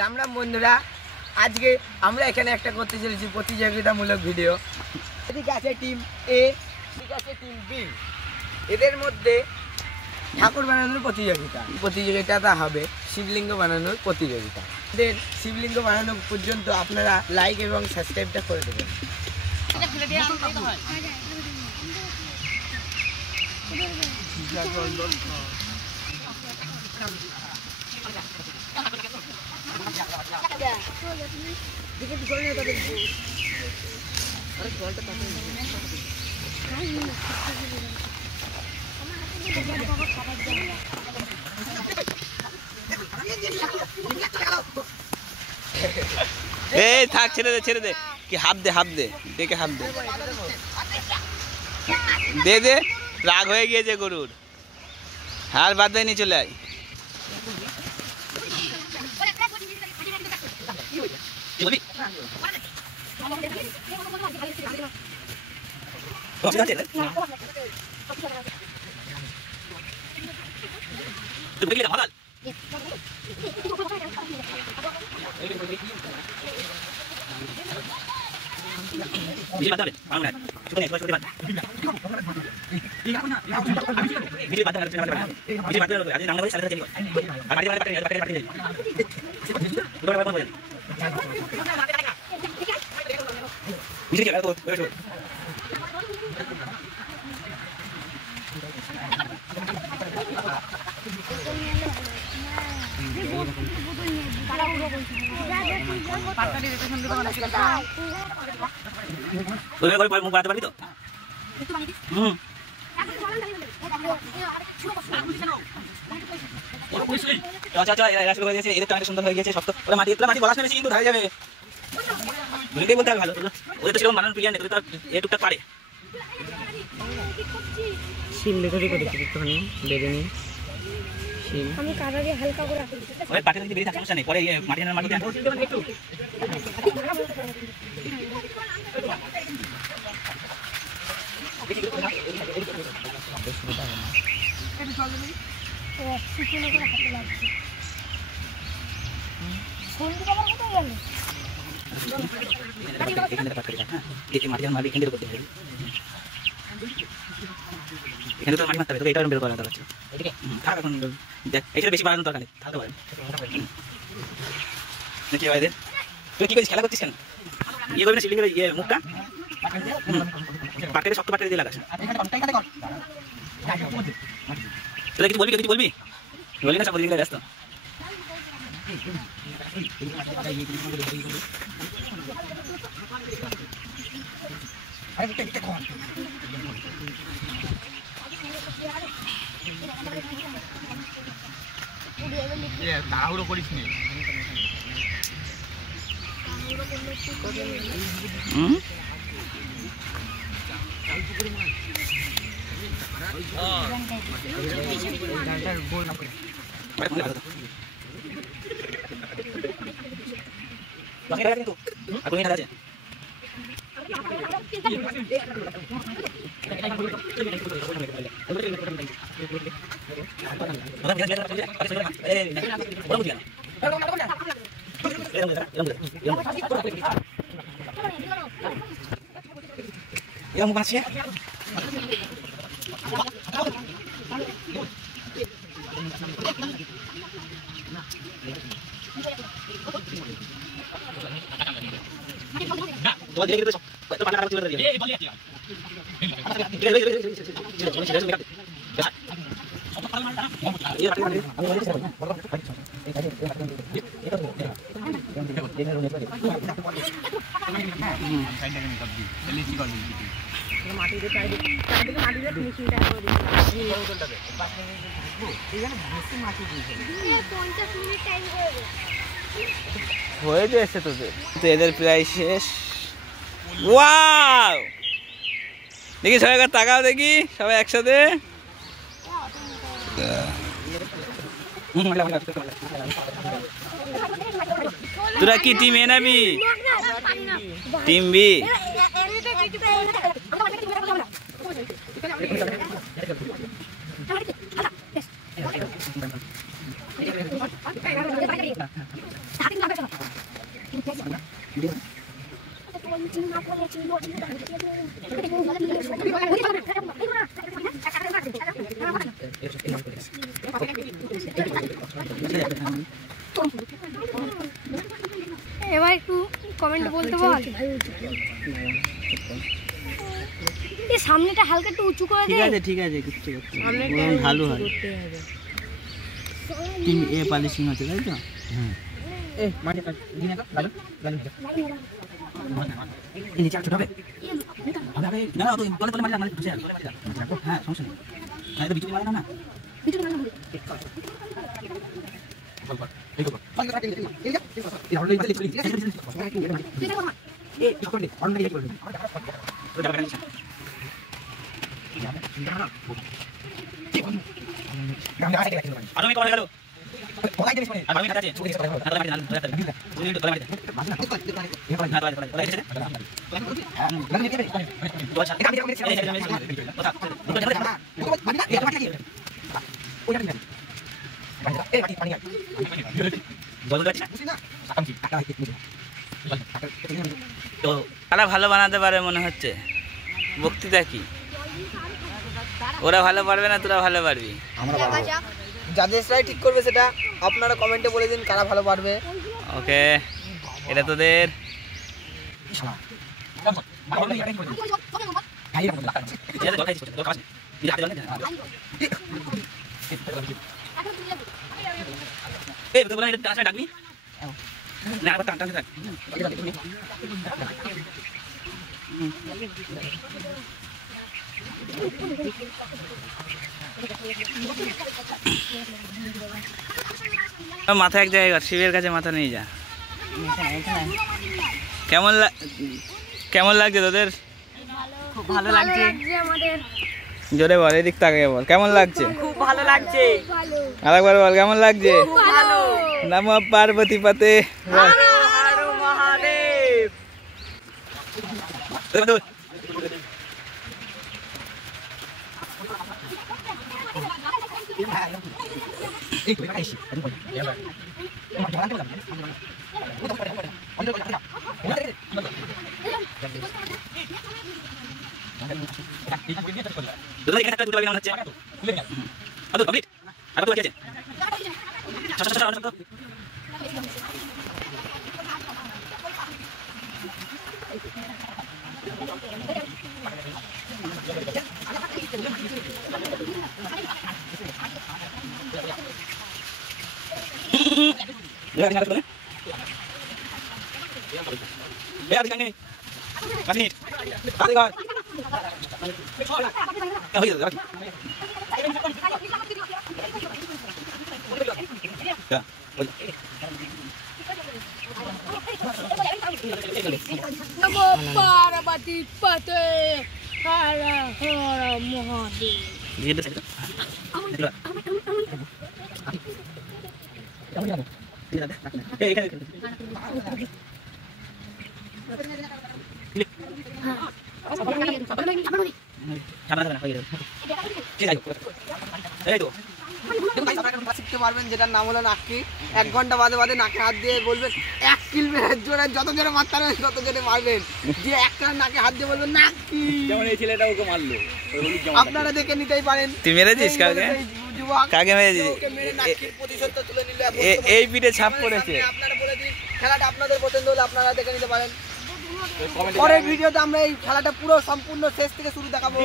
রাম রাম বন্ধুরা, আজকে আমরা এখানে একটা করতে চলেছি প্রতিযোগিতামূলক ভিডিও। এদিকে আছে টিম এ, এদিকে আছে টিম বি। এদের মধ্যে ঠাকুর বানানোর প্রতিযোগিতাটা হবে শিবলিঙ্গ বানানোর প্রতিযোগিতা। এদের শিবলিঙ্গ বানানো পর্যন্ত আপনারা লাইক এবং সাবস্ক্রাইবটা করে দেবেন। এই থাক, ছেড়ে দে কি হাফ দে দেখে হাফ দে রাগ হয়ে গিয়েছে গরুর। হার বাদ দেয়নি, চলে আয়। মুখ বাড়াতে পারবি তো? সুন্দর হয়ে গেছে। শক্ত মাটি বলাস না, বেশি কিন্তু ধরে যাবে। বলতে হবে ভালো, ওদের তো সেরকম বানানোর প্রিয়া নেই, তো এ টুকটাক পারে। শিল লেখাটি করেছি একটুখানি বেঁধে নিই। আমি কাদারে হালকা করে রাখি। ওই পাটি যদি বেরিয়ে থাকে সমস্যা নেই, পরে মাটি আনার মাটি দেন। এখানে তো মাটি মারতে হবে, তোকে এটা বের করা দরকার আছে। থাক এখন দেখ, এটা বেশি বাড়ানোর দরকার নেই, থাকতে পারে নাকি ভাই? তুই কি করছিস, খেলা করছিস কেন? ইয়ে করবি না শিবলিঙ্গের ইয়ে মুখটা পাটের শক্ত পাটের দিয়ে লাগাস। তোরা কিছু বলবি না, সব দিকে ব্যস্ত। তাড়াহুড়ো করিস নি। এরকম আছে হয়ে যাচ্ছে তোদের, তো এদের প্রায় শেষ। ওয়াও, দেখি সবাই তাকাও, দেখি সবাই একসাথে। তোরা কি টিম এ না বি? Team B. এবার একটু কমেন্ট বলতে বল। এই সামনেটা হালকা একটু উঁচু করে দে। ঠিক আছে কিচ্ছু করতে হবে না, ভালো হয়। টিম এ পালিশিং আছে তাই তো? হ্যাঁ। এ মাঠে দিনে তো লালু লালু এই নিচে ছোট হবে হবে না না, তুই তলে তলে মারি না, মানে ঢুকে যা। হ্যাঁ সমস্যা নেই, না এটা বিচুলি মারে না না। আর আমি কল গেল আর আমি কাছে আছে না তলে মারি না তুই তলে মারি না তলে তলে গেছে দোয়া ছাড় এই কথা তো তারা ভালো বানাতে পারে মনে হচ্ছে। বক্তৃতা কি ওরা ভালো পারবে না তোরা ভালো পারবি? জাজেসরাই ঠিক করবে সেটা, আপনারা কমেন্টে বলে দিন কারা ভালো পারবে। ওকে এটা তোদের ডাকবি না আবার টান টান মাথা এক জায়গায় শিবের কাছে মাথা নিয়ে যা। কেমন লাগছে তোদের? খুব ভালো লাগছে আমাদের। জোরে বল, এদিক তাকিয়ে বল কেমন লাগছে? খুব ভালো লাগছে। আরেকবার বল কেমন লাগছে? ভালো। নমঃ পার্বতী পতে হর হর মহাদেব। পার্বতী পতে হর হর মহাদেব। শিখতে পারবেন যেটার নাম হলো নাকি। 1 ঘন্টা বাদে বাদে নাকে হাত দিয়ে বলবেন 1 কিল জোরে, যত জোরে মারতে পারবেন তত জোরে মারবেন। দিয়ে একটা নাকে হাত দিয়ে বলবেন নাকি। যেমন এই ছেলেটা ওকে মারলো, আপনারা দেখে নিতেই পারেন। তুই মেরেছিস কাকে? কাকে মেরেছিস? এই পিঠে ছাপ পড়েছে। আপনারা বলে দিন খেলাটা আপনাদের পছন্দ হলে আপনারা দেখে নিতে পারেন। পরের ভিডিওতে আমরা এই খেলাটা পুরো সম্পূর্ণ শেষ থেকে শুরু দেখাবো।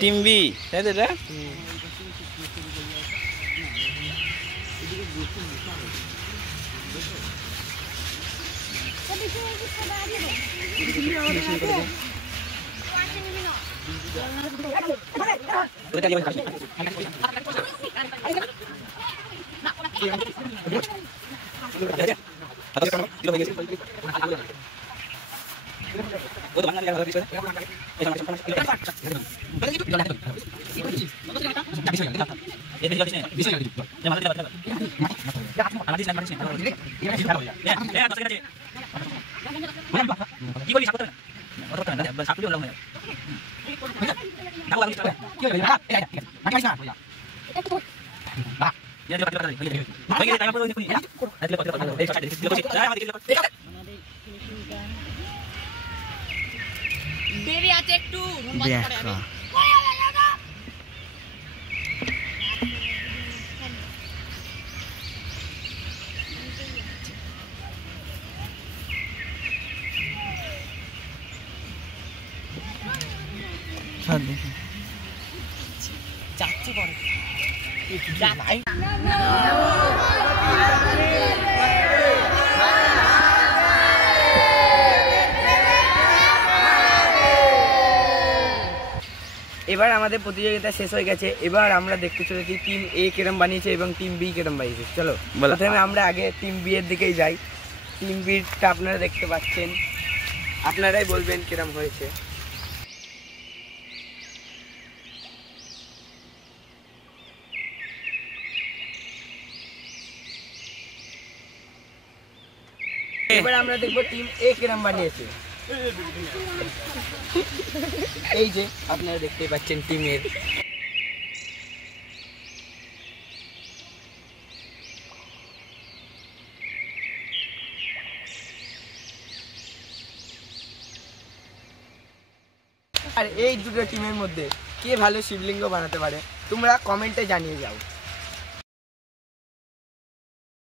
টিম বি তাই তো এটা? দেরি আছে একটু দেখা যাচ্ছে পরে এবার আমাদের প্রতিযোগিতা শেষ হয়ে গেছে। এবার আমরা দেখতে চলেছি টিম এ কিরম বানিয়েছে এবং টিম বি কিরম বানিয়েছে। চলো প্রথমে আমরা আগে টিম বি এর দিকেই যাই। টিম বিটা আপনারা দেখতে পাচ্ছেন, আপনারাই বলবেন কিরম হয়েছে। এবার আমরা দেখবো টিম এ কিরম বানিয়েছে। এই যে আপনারা দেখতে পাচ্ছেন টিমের আর এই দুটো টিমের মধ্যে কে ভালো শিবলিঙ্গ বানাতে পারে তোমরা কমেন্টে জানিয়ে যাও।